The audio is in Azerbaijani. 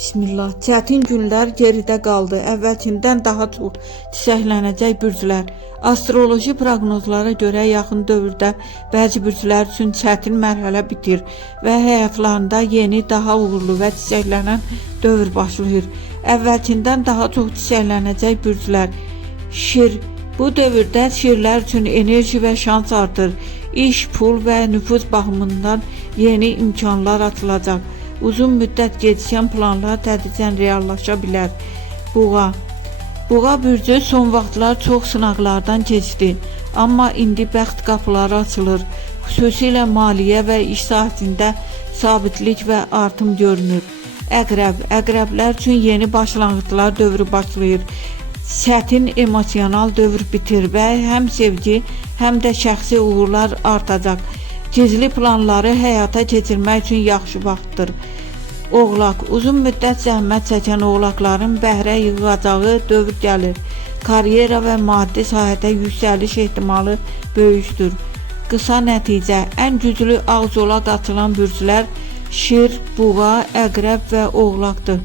Bismillah. Çətin günlər geridə qaldı. Əvvəlkindən daha çox çiçəklənəcək bürclər. Astroloji proqnozlara görə yaxın dövrdə bəzi bürclər üçün çətin mərhələ bitir və həyatlarında yeni, daha uğurlu və çiçəklənən dövr başlayır. Əvvəlkindən daha çox çiçəklənəcək bürclər. Şir. Bu dövrdə şirlər üçün enerji və şans artır. İş, pul və nüfuz baxımından yeni imkanlar açılacaq. Uzun müddət gecikən planlar tədricən reallaşa bilər. Buğa. Buğa bürcü son vaxtlar çox sınaqlardan keçdi. Amma indi bəxt qapıları açılır. Xüsusilə maliyyə və iş sahəsində sabitlik və artım görünür. Əqrəb. Əqrəblər üçün yeni başlanğıclar dövrü başlayır. Çətin emosional dövr bitir və həm sevgi, həm də şəxsi uğurlar artacaq. Gizli planları həyata keçirmək üçün yaxşı vaxtdır. Oğlaq. Uzun müddət zəhmət çəkən oğlaqların bəhrə yığacağı dövr gəlir. Karyera və maddi sahədə yüksəliş ehtimalı böyükdür. Qısa nəticə. Ən güclü ağ zolaq açılan bürclər Şir, Buğa, Əqrəb və Oğlaqdır.